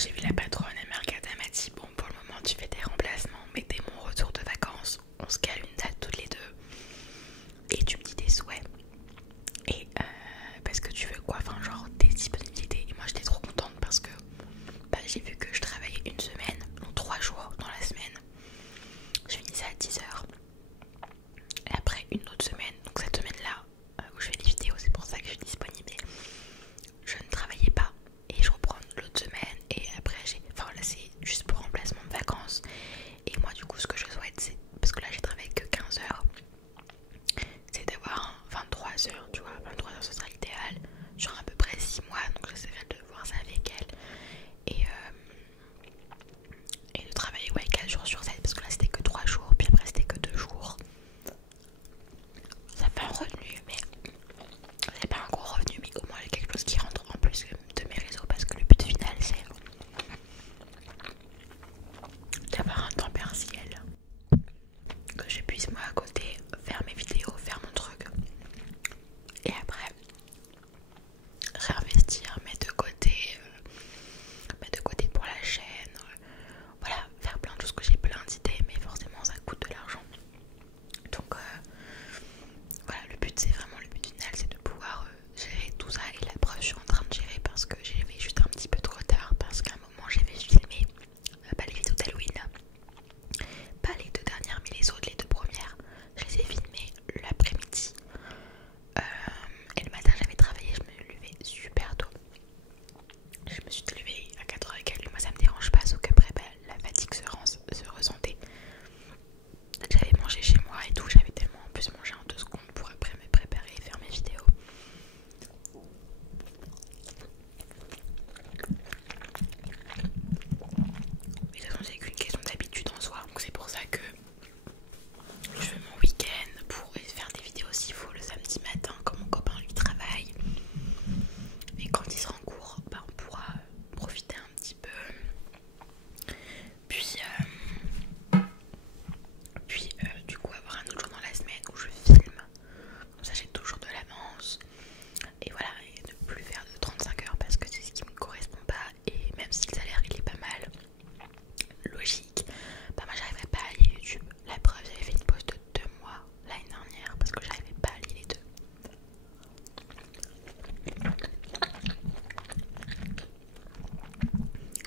j'ai vu la patronne, elle m'a regardé, elle m'a dit bon pour le moment tu fais des remplacements mais dès mon retour de vacances on se cale une date toutes les deux et tu me dis tes souhaits et parce que tu veux quoi, enfin genre tes disponibilités. Et moi j'étais trop contente parce que bah, j'ai vu que je travaillais une semaine, non 3 jours dans la semaine, je finissais à 10h et après une autre semaine, donc cette semaine là où je fais des vidéos, c'est pour ça que je suis disponible, je ne travaillais pas et je reprends l'autre semaine et après enfin là c'est juste pour remplacement de vacances. Et moi du coup ce que je souhaite c'est, parce que là j'ai travaillé que 15 heures, c'est d'avoir 23 heures, tu vois, 23 heures ce sera l'idéal, genre à peu près 6 mois, donc j'essaierai de voir ça avec elle et de travailler ouais 4 jours sur 7 parce que là c'était que 3 jours, puis après c'était que 2 jours. Ça fait un revenu, mais c'est pas un gros revenu, mais au moins il y a quelque chose qui rentre en plus de mes réseaux parce que le but final c'est d'avoir un temps partiel, que je puisse moi à côté faire mes vidéos, faire mon truc et après réinvestir, mettre de côté pour la chaîne, voilà, faire plein de choses, que j'ai plein d'idées mais forcément ça coûte de l'argent. Donc voilà, le but c'est vraiment, le but final c'est de pouvoir gérer tout ça et la preuve je suis en train de gérer parce que j'avais juste un petit peu de retard parce qu'à un moment j'avais filmé pas les vidéos d'Halloween, pas les deux dernières mais les autres, les deux premières, je les ai filmées l'après-midi et le matin j'avais travaillé, je me levais super tôt. Je me suis levée à 4h et quelques, moi ça me dérange pas, sauf qu'après la fatigue se ressentait. J'avais mangé chez moi et tout, j'avais tellement en plus mangé en 2 secondes pour après me préparer et faire mes vidéos. Mais de toute façon c'est qu'une question d'habitude en soi, donc c'est pour ça que je fais mon week-end pour faire des vidéos s'il faut le samedi matin quand mon copain lui travaille. Et quand il sera en cours, bah, on pourra profiter un petit peu. Puis du coup avoir un autre jour dans la semaine où je filme. Comme ça j'ai toujours de l'avance. Et voilà, et ne plus faire de 35 heures parce que c'est ce qui me correspond pas. Et même si le salaire il est pas mal, logique, bah moi j'arriverai pas à allier YouTube. La preuve, j'avais fait une pause de 2 mois l'année dernière parce que j'arrivais pas à allier les deux.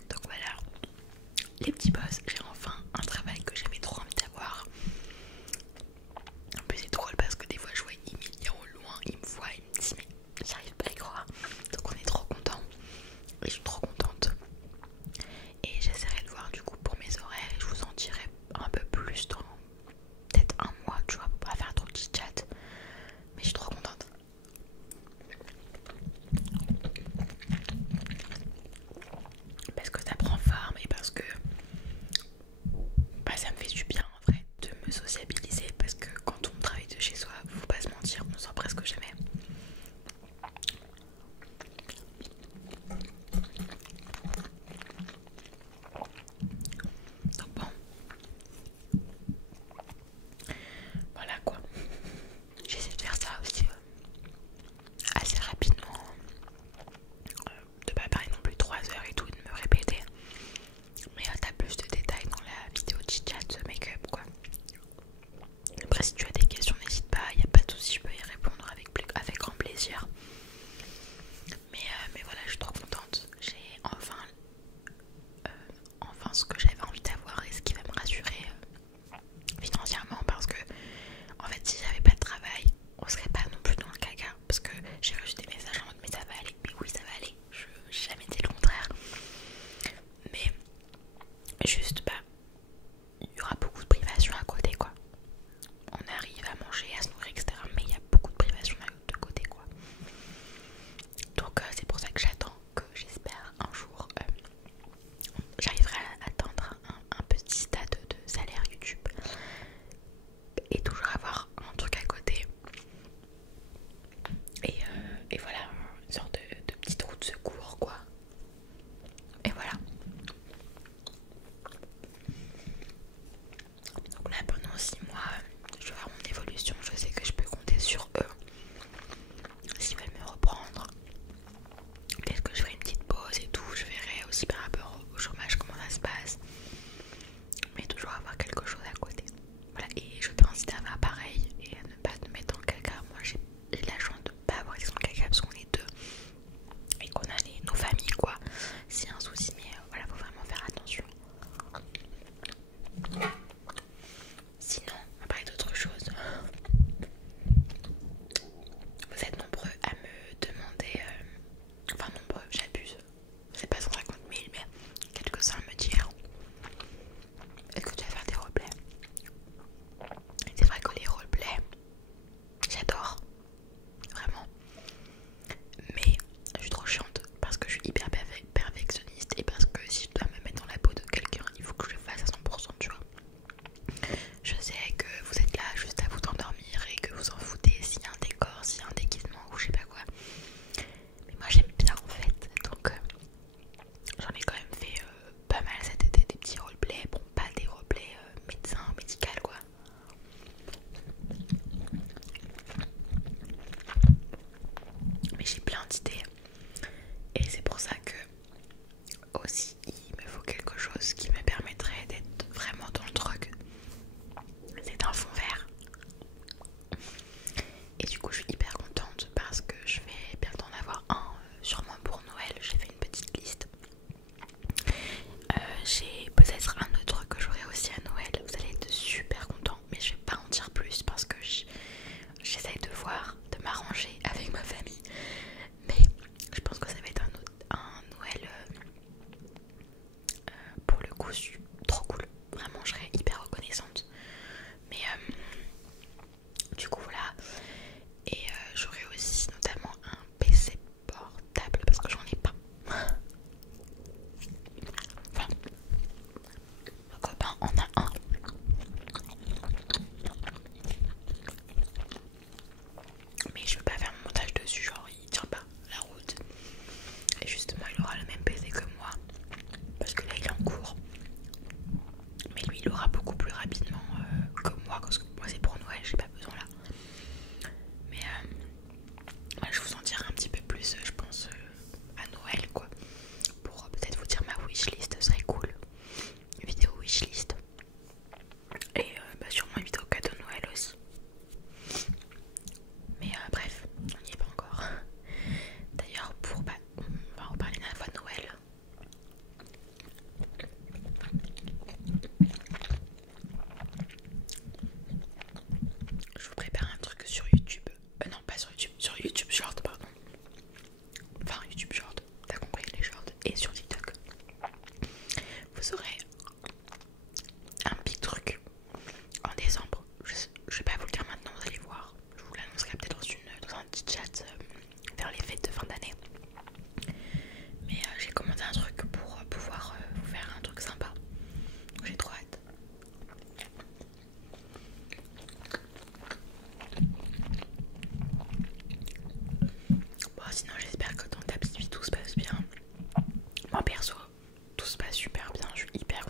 Donc voilà, les petits boss, j'ai enfin un travail que j'avais trop envie d'avoir. En plus c'est drôle parce que des fois je vois Emilia au loin, il me voit, il me dit mais j'arrive pas à y croire. Donc on est trop contents et je suis trop contente. Et j'essaierai de voir du coup pour mes horaires et je vous en dirai un peu plus dans peut-être un mois, tu vois, pour pas faire trop de chit-chat. Mais je suis trop contente. Parce que ça prend forme et parce que bah, ça me fait du bien en vrai de me sociabiliser parce que quand on travaille de chez soi, faut pas se mentir, on sort presque jamais. Donc bon, voilà quoi. J'essaie de faire ça aussi assez rapidement, de pas parler non plus 3 heures et tout, de me répéter. Mais t'as plus de détails dans la vidéo de chit-chat, ce make-up quoi. Après si tu as des questions n'hésite pas, y a pas de soucis, je peux y répondre avec grand plaisir. Mais voilà, je suis trop contente. J'ai enfin ce que j'avais envie d'avoir et ce qui va me rassurer financièrement parce que en fait si j'avais pas de travail on serait pas non plus dans le caca parce que j'ai reçu des messages en mode mais ça va aller, mais oui ça va aller, je n'ai jamais dit le contraire, mais juste bah il y aura beaucoup de privations à côté quoi. On arrive à manger, à se nourrir etc, mais il y a beaucoup de privations de côté quoi. Donc c'est pour ça que j'attends, que j'espère un jour j'arriverai à atteindre un petit stade de salaire YouTube et toujours avoir un truc à côté et voilà, une sorte de petite roue de secours quoi. Et voilà. reçu, trop cool, vraiment je serais hyper reconnaissante. Mais du coup voilà, et j'aurais aussi notamment un PC portable parce que j'en ai pas. Enfin, mon copain en a un. Mais je veux pas faire mon montage dessus, genre il tient pas la route. Et justement il aura le même PC que moi. Parce que là il est en cours. Mais lui il aura beaucoup plus rapidement que moi. Parce que moi c'est pour Noël, j'ai pas besoin là. Mais moi, je vous en dirai un petit peu plus, je pense, à Noël quoi. Pour peut-être vous dire ma wishlist, ça serait cool. Une vidéo wishlist. Et sûrement une vidéo cadeau Noël aussi. Mais bref, on n'y est pas encore. D'ailleurs, on va en reparler la fois de Noël. Je vous prépare un truc sur YouTube. Non, pas sur YouTube, sur YouTube Short, pardon. Enfin, YouTube Short, t'as compris, les shorts. Et sur TikTok. Vous aurez un petit truc en décembre. Je vais pas vous le dire maintenant, vous allez voir. Je vous l'annoncerai peut-être dans un petit chat vers les fêtes de fin d'année. Mais j'ai commandé un truc pour pouvoir vous faire un truc sympa. J'ai trop hâte. Bon, sinon j'espère que dans ta petite vie tout se passe bien. Moi perso, tout se passe super bien, je suis hyper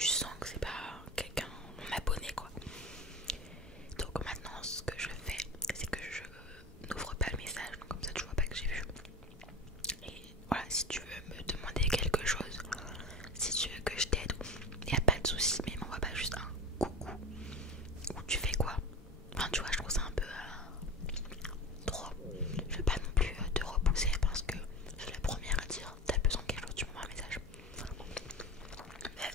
tu sens que c'est pas quelqu'un, mon abonné quoi. Donc maintenant ce que je fais, c'est que je n'ouvre pas le message, donc comme ça tu vois pas que j'ai vu. Et voilà, si tu veux me demander quelque chose, si tu veux que je t'aide, y a pas de souci, mais m'envoie pas juste un coucou ou tu fais quoi. Enfin tu vois, je trouve ça un peu trop. Je veux pas non plus te repousser parce que je suis la première à dire t'as besoin de quelque chose, tu m'envoies un message. Mais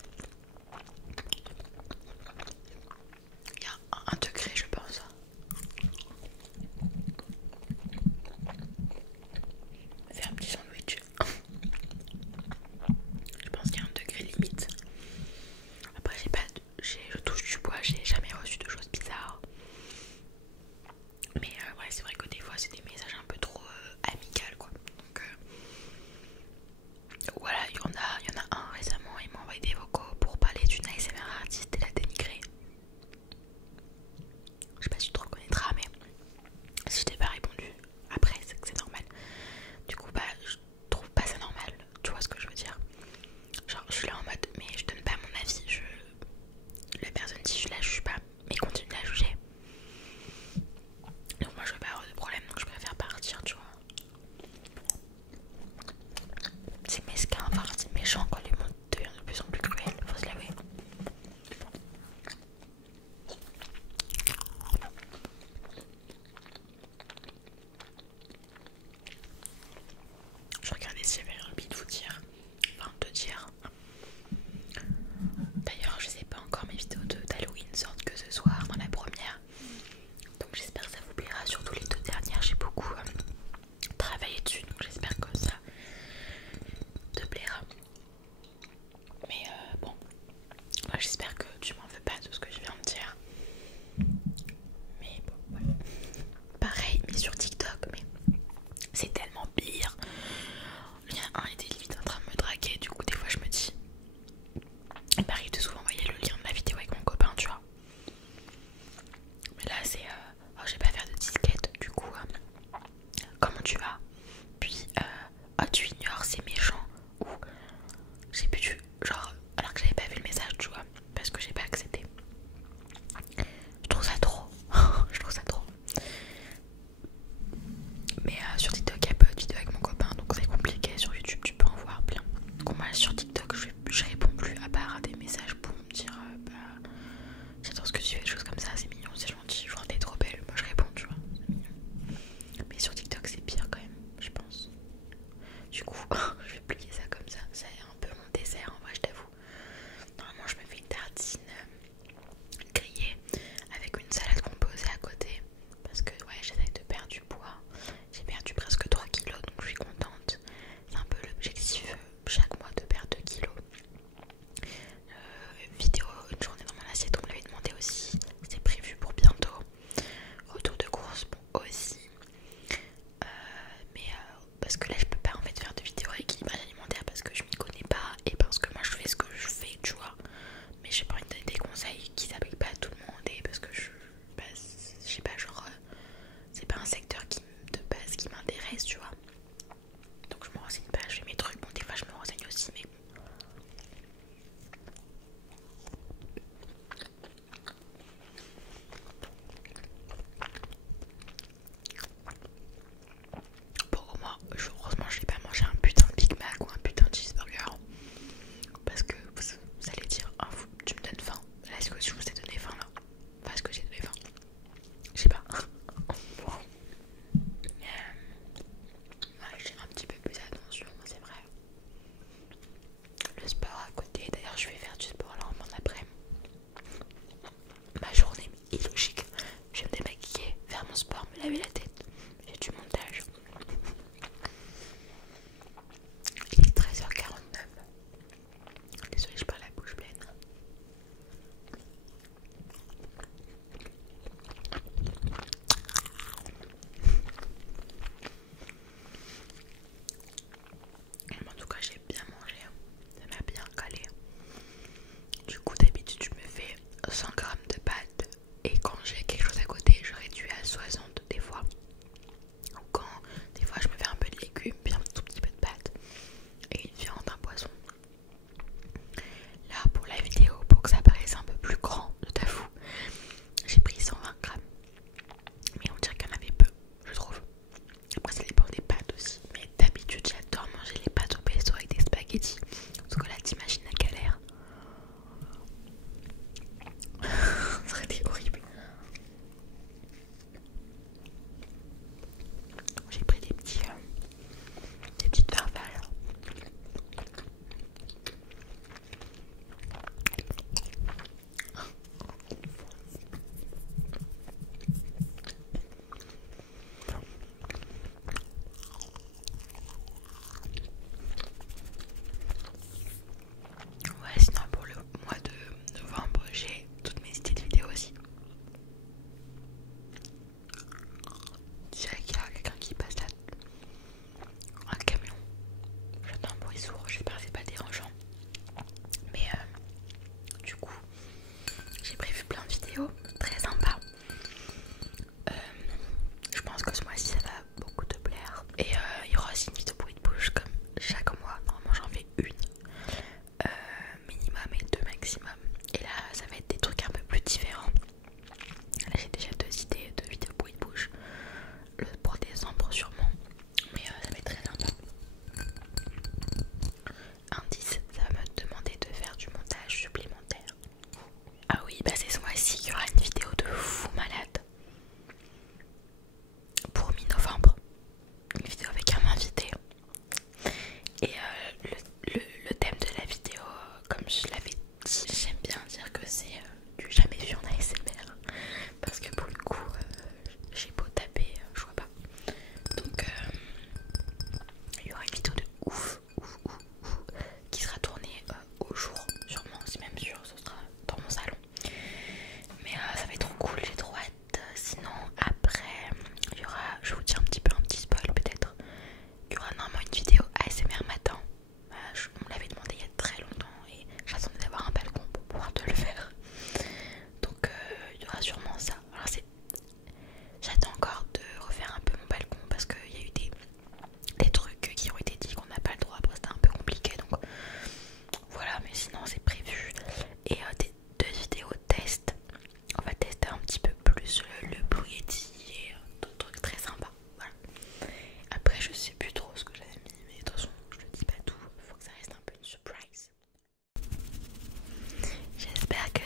comme je l'avais dit, j'aime bien dire que c'est du jamais vu en ASMR. Parce que pour le coup, j'ai beau taper, je vois pas. Donc il y aura une vidéo de ouf qui sera tournée au jour, sûrement, c'est même sûr, ce sera dans mon salon. Mais ça va être trop cool, j'ai trop hâte. Sinon après, il y aura, je vous dis un petit peu un petit spoil peut-être. Il y aura normalement une vidéo ASMR matin. On me l'avait demandé il y a très longtemps et j'attendais d'avoir un balcon pour pouvoir te le faire. Donc il y aura sûrement ça. Alors j'attends encore de refaire un peu mon balcon parce qu'il y a eu des trucs qui ont été dit qu'on n'a pas le droit. Après c'était un peu compliqué donc voilà, mais sinon c'est prévu. Et des deux vidéos test. On va tester un petit peu plus le Blue Yeti et d'autres trucs très sympas. Voilà. Après je sais plus trop ce que j'avais mis, mais de toute façon je te dis pas tout, faut que ça reste un peu une surprise. J'espère que